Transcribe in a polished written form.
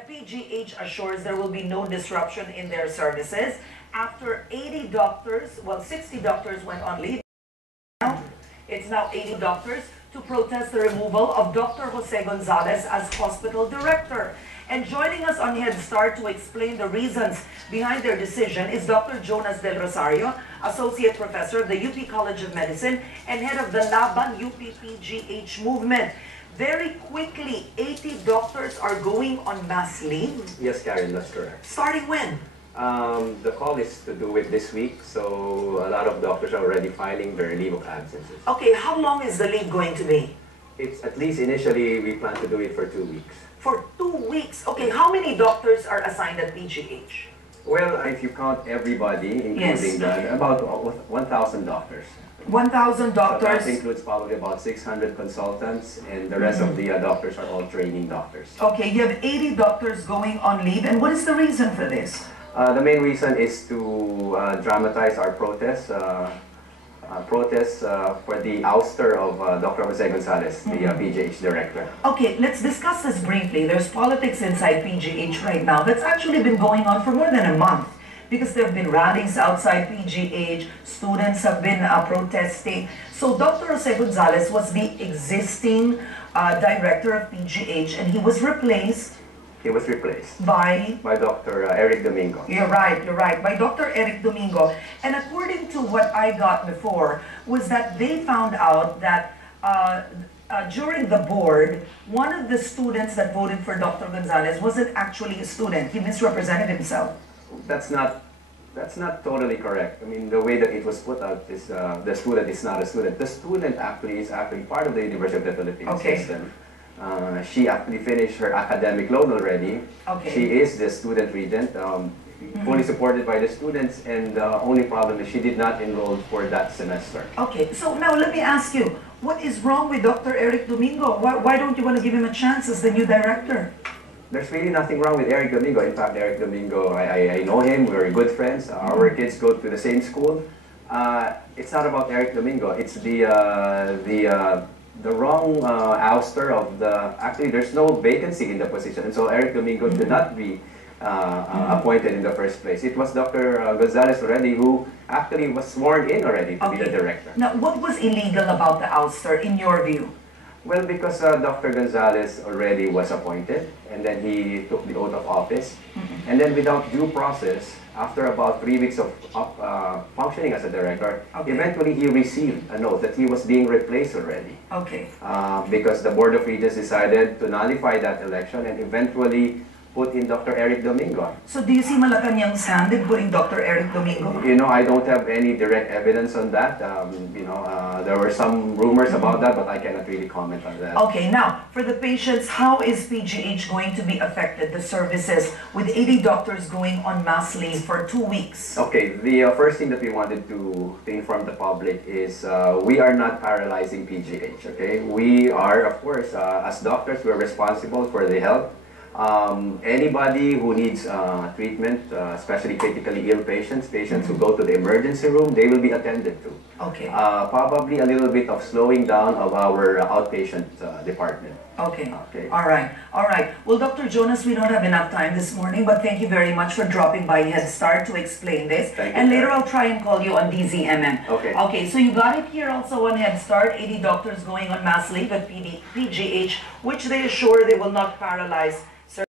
PGH assures there will be no disruption in their services after 80 doctors, well, 60 doctors went on leave. It's now 80 doctors to protest the removal of Dr. Jose Gonzalez as hospital director. And joining us on Headstart to explain the reasons behind their decision is Dr. Jonas Del Rosario, Associate Professor of the UP College of Medicine and head of the LABAN UPPGH movement. Very quickly, 80 doctors are going on mass leave. Yes, Karen, that's correct. Starting when? The call is to do it this week, so a lot of doctors are already filing their leave of absences. Okay, how long is the leave going to be? It's at least initially we plan to do it for 2 weeks. For 2 weeks? Okay, how many doctors are assigned at PGH? Well, if you count everybody, including about 1,000 doctors. 1,000 doctors? So that includes probably about 600 consultants, and the rest of the doctors are all training doctors. Okay, you have 80 doctors going on leave, and what is the reason for this? The main reason is to dramatize our protests for the ouster of Dr. Jose Gonzalez, the PGH director. Okay, let's discuss this briefly. There's politics inside PGH right now that's actually been going on for more than a month because there have been rallies outside PGH, students have been protesting. So Dr. Jose Gonzalez was the existing director of PGH and he was replaced by Dr. Eric Domingo. You're right, by Dr. Eric Domingo. And according to what I got before, was that they found out that during the board, one of the students that voted for Dr. Gonzalez wasn't actually a student. He misrepresented himself. That's not totally correct. I mean, the way that it was put out is the student is not a student. The student is actually part of the University of the Philippines system. She actually finished her academic loan already. Okay. She is the student regent, fully supported by the students, and the only problem is she did not enroll for that semester. Okay, so now let me ask you, what is wrong with Dr. Eric Domingo? Why don't you want to give him a chance as the new director? There's really nothing wrong with Eric Domingo. In fact, Eric Domingo, I know him, we're good friends. Our kids go to the same school. It's not about Eric Domingo, it's the wrong ouster of the, actually there's no vacancy in the position, and so Eric Domingo should not be appointed in the first place. It was Dr. Gonzalez already who actually was sworn in already to be the director. Now, what was illegal about the ouster in your view? Well, because Dr. Gonzalez already was appointed, and then he took the oath of office, and then without due process, after about 3 weeks of functioning as a director, eventually he received a note that he was being replaced already. Okay. Because the Board of Regents decided to nullify that election and eventually put in Dr. Eric Domingo. So do you see Malacanang's hand in putting Dr. Eric Domingo? You know, I don't have any direct evidence on that. There were some rumors about that, but I cannot really comment on that. Okay, now, for the patients, how is PGH going to be affected, the services, with 80 doctors going on mass leave for 2 weeks? Okay, the first thing that we wanted to inform the public is we are not paralyzing PGH, okay? We are, of course, as doctors, we're responsible for the health. Anybody who needs treatment, especially critically ill patients who go to the emergency room, they will be attended to. Okay. Probably a little bit of slowing down of our outpatient department. Okay. Okay. All right. All right. Well, Dr. Jonas, we don't have enough time this morning, but thank you very much for dropping by Headstart to explain this. Thank you, and later I'll try and call you on DZMM. Okay. Okay, so you got it here also on Headstart, 80 doctors going on mass leave at PGH, which they assure they will not paralyze